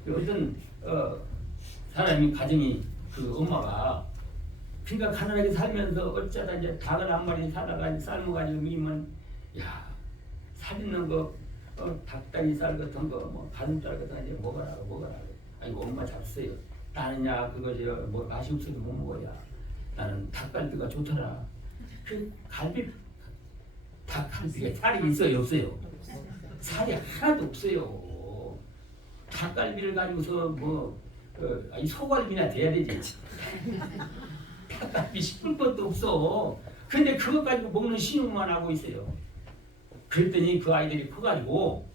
어떤 사람이 가정이 그 엄마가 그러니까 가난하게 살면서 어쩌다 이제 닭을 한 마리 사다가 삶아가지고 미면 야 살있는 거 닭다리 살 같은 거 뭐 가슴살 같은 거 이제 먹어라 아이고 엄마 잡수세요. 나는야 그것이 뭐 맛이 없어도 못 먹어야 나는 닭갈비가 좋더라. 그 닭갈비에 살이 있어요 없어요? 살이 하나도 없어요. 닭갈비를 가지고서 뭐 소갈비나 돼야 되지. 닭갈비 싶을 것도 없어. 근데 그것 가지고 먹는 신용만 하고 있어요. 그랬더니 그 아이들이 커가지고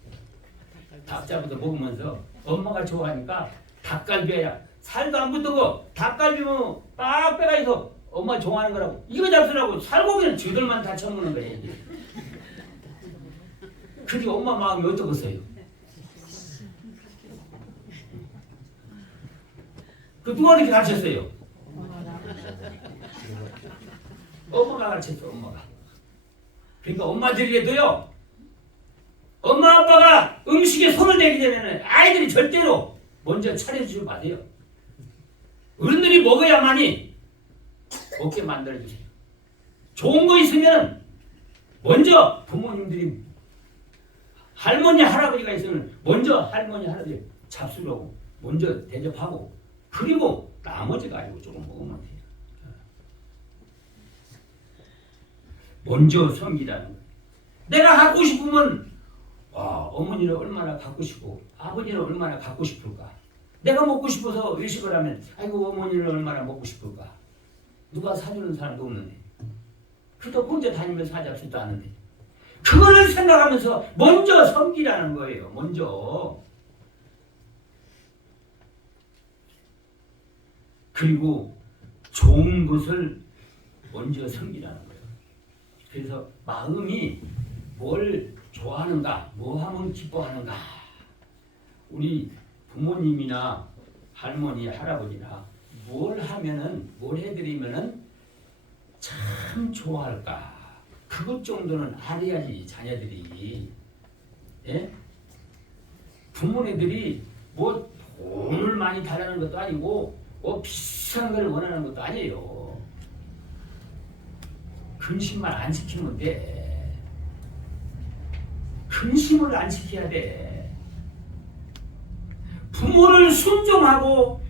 닭 잡아서 먹으면서 엄마가 좋아하니까 닭갈비야 살도 안 붙고 닭갈비면 빡 빼가지고 엄마 좋아하는 거라고 이거 잡수라고 살고기는 쥐들만 다 처먹는 거예요. 그게 엄마 마음이 어떻겠어요? 그 누가 이렇게 가르쳤어요? 엄마가 가르쳤어. 엄마가. 그러니까 엄마들에게도요. 엄마 아빠가 음식에 손을 대기 전에는 아이들이 절대로 먼저 차려주지 마세요. 어른들이 먹어야만이 먹게 만들어주세요. 좋은 거 있으면 먼저 부모님들이 할머니 할아버지가 있으면 먼저 할머니 할아버지 잡수려고 먼저 대접하고 그리고 나머지 가지고 조금 먹으면 돼요. 먼저 섬기라는 거예요. 내가 갖고 싶으면 어머니를 얼마나 갖고 싶고 아버지를 얼마나 갖고 싶을까. 내가 먹고 싶어서 외식을 하면 아이고 어머니를 얼마나 먹고 싶을까. 누가 사주는 사람도 없는데 그도 혼자 다니면서 사잡지도 않은데 그거를 생각하면서 먼저 섬기라는 거예요. 먼저. 그리고 좋은 것을 먼저 섬기라는 거예요. 그래서 마음이 뭘 좋아하는가, 뭐 하면 기뻐하는가. 우리 부모님이나 할머니, 할아버지나 뭘 하면은, 뭘 해드리면은 참 좋아할까. 그것 정도는 알아야지, 자녀들이. 예? 부모님들이 뭐 돈을 많이 달라는 것도 아니고, 뭐 비싼 걸 원하는 것도 아니에요. 근심만 안 지키면 돼. 근심을 안 지켜야 돼. 부모를 순종하고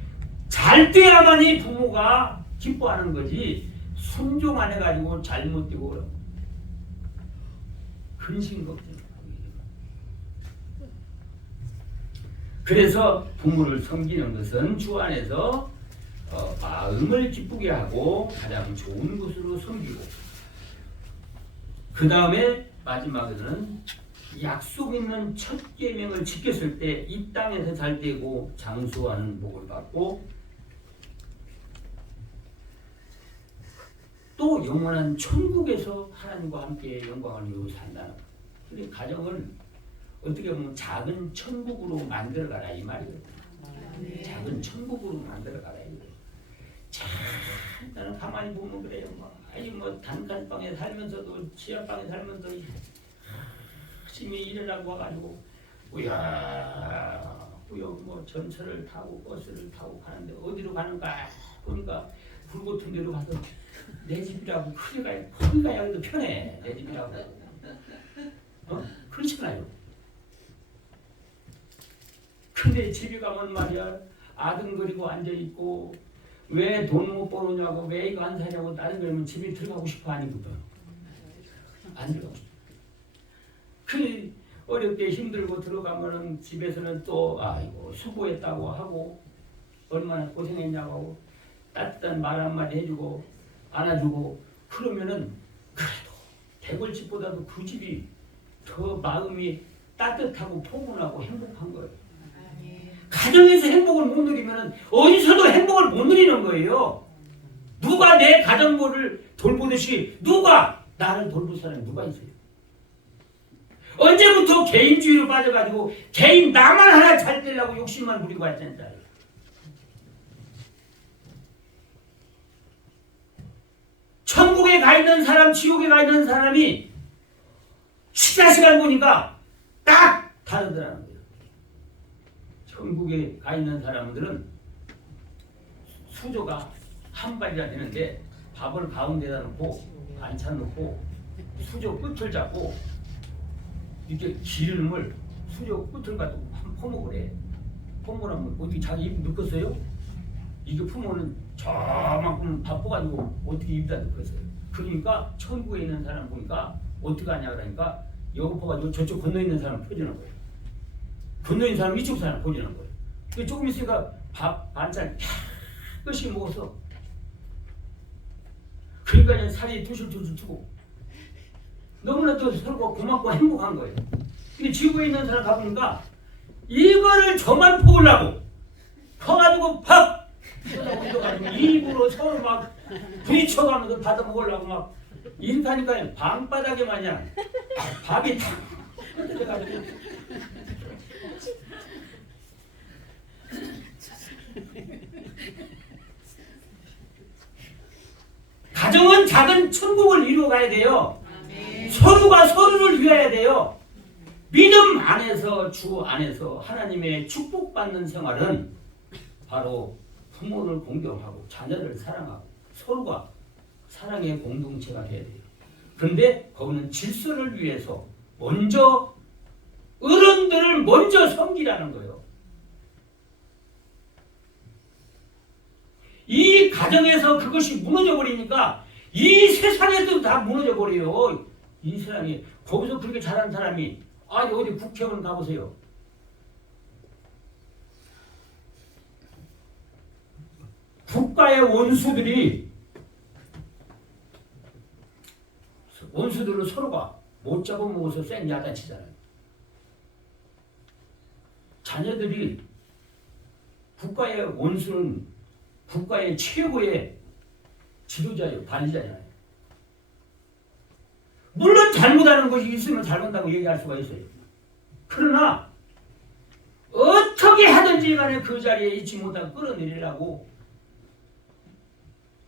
잘 돼야만이 부모가 기뻐하는 거지. 순종 안 해가지고 잘못되고 그럼 근심 걱정. 그래서 부모를 섬기는 것은 주 안에서 마음을 기쁘게 하고 가장 좋은 것으로 섬기고 그 다음에 마지막에는 약속 있는 첫 계명을 지켰을 때 이 땅에서 잘 되고 장수하는 복을 받고 또 영원한 천국에서 하나님과 함께 영광을 누리고 산다는 거예요. 근데 가정을 어떻게 보면 작은 천국으로 만들어가라 이 말이에요. 작은 천국으로 만들어가라 이거예요. 참 나는 가만히 보면 그래요. 아니 뭐 단칸방에 살면서도 지하방에 살면서 아침에 일어나고 와가지고 우여 뭐 전철을 타고 버스를 타고 가는데 어디로 가는가 보니까 불 같은 데로 가서 내 집이라고 거기 가야 더 편해. 내 집이라고 그렇잖아요. 근데 집에 가면 말이야 아등거리고 앉아있고 왜 돈 못 벌었냐고 왜 이거 안 사냐고 따지면 집에 들어가고 싶어 하니거든. 안 들어가고 싶어. 그 어렵게 힘들고 들어가면은 집에서는 또 아이고 수고했다고 하고 얼마나 고생했냐고 하고 따뜻한 말 한마디 해주고 안아주고 그러면은 그래도 대골집보다도 그 집이 더 마음이 따뜻하고 포근하고 행복한 거예요. 가정에서 행복을 못 누리면 어디서도 행복을 못 누리는 거예요. 누가 내 가정부를 돌보듯이 누가 나를 돌볼 사람이 누가 있어요? 언제부터 개인주의로 빠져가지고 개인 나만 하나 잘 되려고 욕심만 부리고 왔잖아요. 천국에 가 있는 사람, 지옥에 가 있는 사람이 14시간 보니까 딱 다르더라는 거예요. 천국에 가 있는 사람들은 수저가 한 발이나 되는데 밥을 가운데다 놓고 반찬 놓고 수저 끝을 잡고 이렇게 기름을 수저 끝을 가지고 퍼먹으래. 퍼먹으면 어떻게 자기 입 넣겠어요? 이게 품어는 저만큼 바빠가지고 어떻게 입다 넣겠어요? 그러니까 천국에 있는 사람 보니까 어떻게 하냐 그러니까 여기 퍼가지고 저쪽 건너 있는 사람 퍼주는 거예요. 건너 있는 사람 이쪽 사람 퍼주는 거예요. 조금 있으니까 밥 반찬 깨끗이 먹어서 그러니까 이제 살이 두실두실 튀고 너무나도 서로 고맙고 행복한 거예요. 근데 지구에 있는 사람 가보니까 이거를 저만 퍼으려고 퍼가지고 밥 입으로 서로 막 부딪혀가면서 받아 먹으려고 막 이렇게 하니까 방바닥에 마냥 밥이 탁 떨어져가지고 가정은 작은 천국을 이루어가야 돼요. 서로가 서로를 위해야 돼요. 믿음 안에서 주 안에서 하나님의 축복받는 생활은 바로 부모를 공경하고 자녀를 사랑하고 서로가 사랑의 공동체가 돼야 돼요. 그런데 거기는 질서를 위해서 먼저 어른들을 먼저 섬기라는 거예요. 이 가정에서 그것이 무너져 버리니까 이 세상에도 다 무너져 버려요. 이 세상에 거기서 그렇게 잘한 사람이 어디 국회의원 가보세요. 국가의 원수들로 서로가 못 잡아먹어서 쌩 야단치잖아요. 자녀들이 국가의 원수는 국가의 최고의 지도자예요. 관리자잖아요. 물론 잘못하는 것이 있으면 잘못한다고 얘기할 수가 있어요. 그러나 어떻게 하든지 간에 그 자리에 있지 못하고 끌어내리라고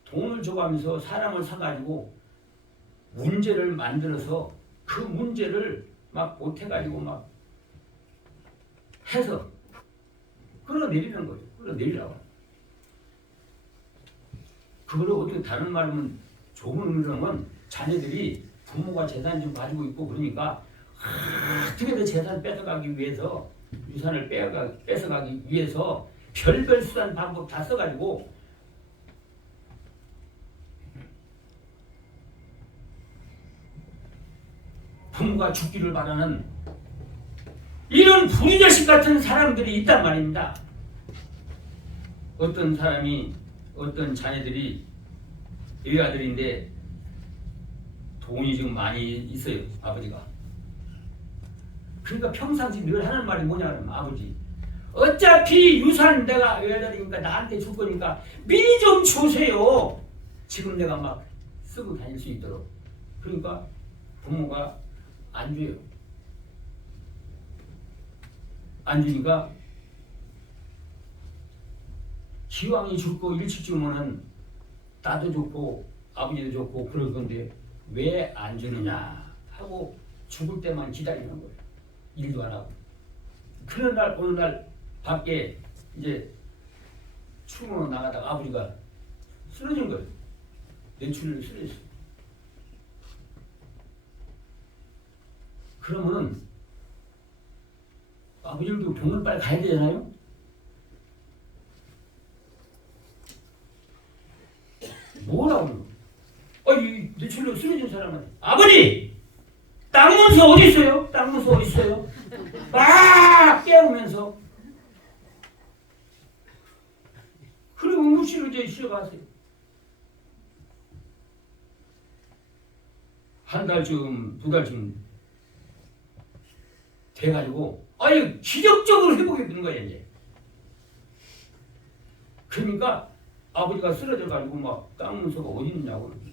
돈을 줘가면서 사람을 사가지고 문제를 만들어서 그 문제를 막 못해가지고 막 해서 끌어내리는 거예요. 끌어내리라고. 그거를 어떻게 다른 말하면 좋은 의미로는 자녀들이 부모가 재산 좀 가지고 있고 그러니까 어떻게든 재산 뺏어가기 위해서 유산을 뺏어가기 위해서 별별 수단 방법 다 써가지고 부모가 죽기를 바라는 이런 불의자식 같은 사람들이 있단 말입니다. 어떤 사람이 어떤 자녀들이 외아들인데 돈이 좀 많이 있어요. 아버지가 그러니까 평상시 늘 하는 말이 뭐냐면 아버지 어차피 유산 내가 외아들이니까 나한테 줄 거니까 미리 좀 주세요. 지금 내가 막 쓰고 다닐 수 있도록. 그러니까 부모가 안 줘요. 안 주니까 기왕이 줄 거 일찍 주면은 나도 좋고 아버지도 좋고 그럴 건데 왜 안 주느냐 하고 죽을 때만 기다리는 거예요. 일도 안 하고. 그런 날 어느 날 밖에 이제 출근으로 나가다가 아버지가 쓰러진 거예요. 뇌출혈로 쓰러졌어요. 그러면은 아버지도 병원 빨리 가야 되잖아요. 뭐라고? 이 뇌출혈로 쓰러진 사람한테 아버지! 땅 문서 어디 있어요? 땅 문서 어디 있어요? 막 깨우면서 그리고 응급실로 이제 실어가세요. 한 달쯤, 두 달쯤 돼가지고 기적적으로 회복이 되는 거예요 이제. 그러니까 아버지가 쓰러져가지고 막 땅 문서가 어디 있냐고 그러니까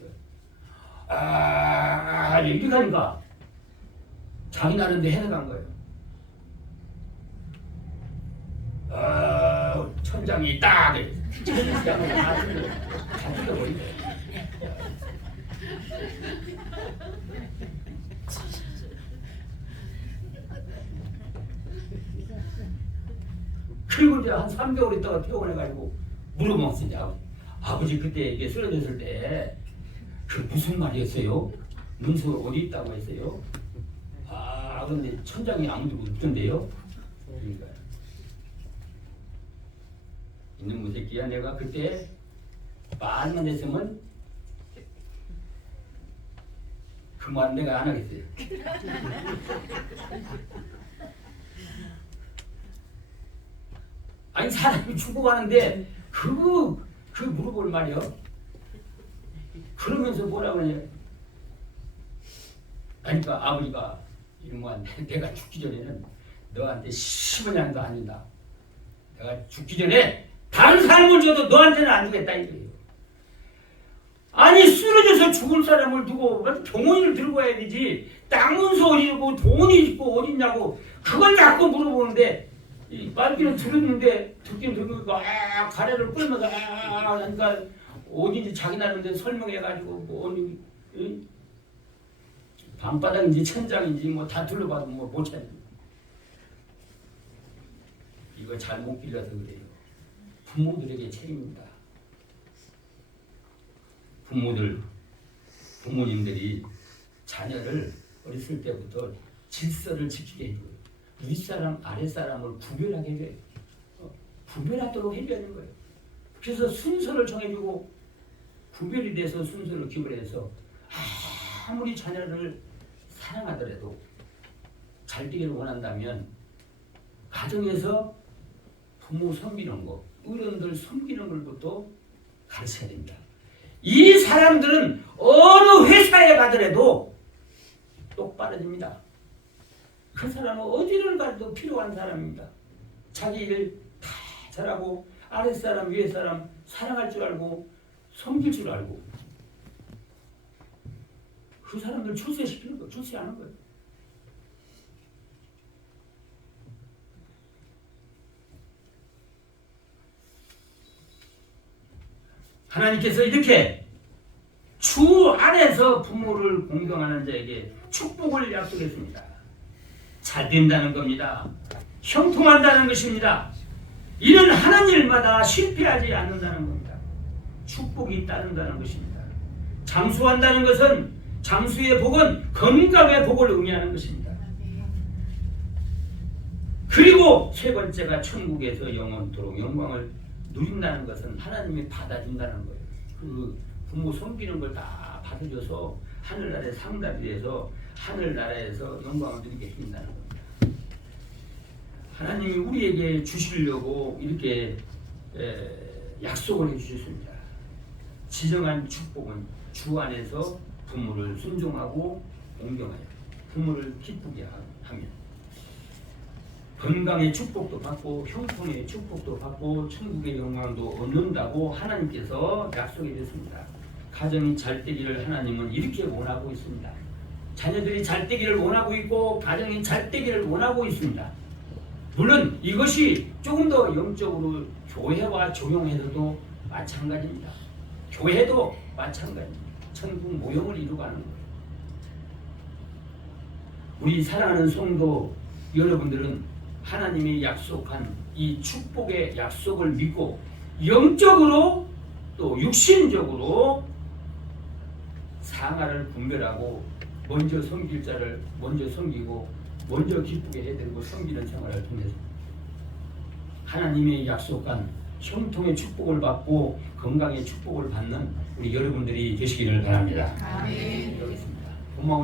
이렇게 하니까 자기 나름대로 해내간 거예요. 천장이 딱 천장을 다 뜯어버린 거예요. 그리고 이제 한 3개월 있다가 퇴원해가지고 물어봤어요. 아버지 그때 이게 쓰러졌을 때 그 무슨 말이었어요? 문서 어디 있다고 했어요? 근데 천장이 아무도 없던데요? 그러니까 이놈의 새끼야 내가 그때 말만 했으면 그 말 내가 안 하겠어요. 아니 사람이 죽어가는데 그 물어볼 말이요. 그러면서 뭐라고 하냐. 그러니까 아버지가 이놈아 내가 죽기 전에는 너한테 10원양도 안 준다. 내가 죽기 전에 다른 사람을 줘도 너한테는 안 주겠다 이거예요. 아니 쓰러져서 죽을 사람을 두고 병원을 들고 와야 되지. 땅 문서 어디 있고 돈이 있고 어디 있냐고 그걸 자꾸 물어보는데 이 말귀는 들었는데 듣긴 들으니까 가래를 끌면서 그러니까 어딘지 자기 나름대로 설명해가지고 뭐 어디 방바닥인지 천장인지 뭐 다 둘러봐도 뭐 못 찾는. 이거 잘못 빌려서 그래요. 부모들에게 책임입니다. 부모님들이 자녀를 어렸을 때부터 질서를 지키게 해줘요. 윗사람 아랫사람을 구별하게 해줘요. 구별하도록 해줘야 하는 거예요. 그래서 순서를 정해주고 구별이 돼서 순서를 기별해서 아무리 자녀를 사랑하더라도 잘 되기를 원한다면 가정에서 부모 섬기는 거, 어른들 섬기는 걸부터 가르쳐야 됩니다. 이 사람들은 어느 회사에 가더라도 똑바로집니다. 그 사람은 어디를 가도 필요한 사람입니다. 자기 일 다 잘하고 아랫사람 위에사람 사랑할 줄 알고 섬길 줄 알고 그 사람들 출세시키는 거, 출세하는 거예요. 하나님께서 이렇게 주 안에서 부모를 공경하는 자에게 축복을 약속했습니다. 잘 된다는 겁니다. 형통한다는 것입니다. 이는 하는 일마다 실패하지 않는다는 겁니다. 축복이 따른다는 것입니다. 장수한다는 것은 장수의 복은 건강의 복을 의미하는 것입니다. 그리고 세 번째가 천국에서 영원토록 영광을 누린다는 것은 하나님이 받아준다는 거예요. 그 부모 섬기는 걸 다 받아줘서 하늘나라의 상답이 돼서 하늘나라에서 영광을 누리게 해준다는 겁니다. 하나님이 우리에게 주시려고 이렇게 약속을 해주셨습니다. 지정한 축복은 주 안에서 부모를 순종하고 공경하여 부모를 기쁘게 하며 건강의 축복도 받고 형통의 축복도 받고 천국의 영광도 얻는다고 하나님께서 약속해 주셨습니다. 가정이 잘 되기를 하나님은 이렇게 원하고 있습니다. 자녀들이 잘 되기를 원하고 있고 가정이 잘 되기를 원하고 있습니다. 물론 이것이 조금 더 영적으로 교회와 적용해도 마찬가지입니다. 교회도 마찬가지입니다. 천국 모형을 이루가는 거예요. 우리 사랑하는 성도 여러분들은 하나님이 약속한 이 축복의 약속을 믿고 영적으로 또 육신적으로 상하를 분별하고 먼저 섬길 자를 먼저 섬기고 먼저 기쁘게 해드리고 섬기는 생활을 통해서 하나님의 약속한 형통의 축복을 받고 건강의 축복을 받는 우리 여러분들이 되시기를 바랍니다. 아멘. 여기 있습니다. 고마우신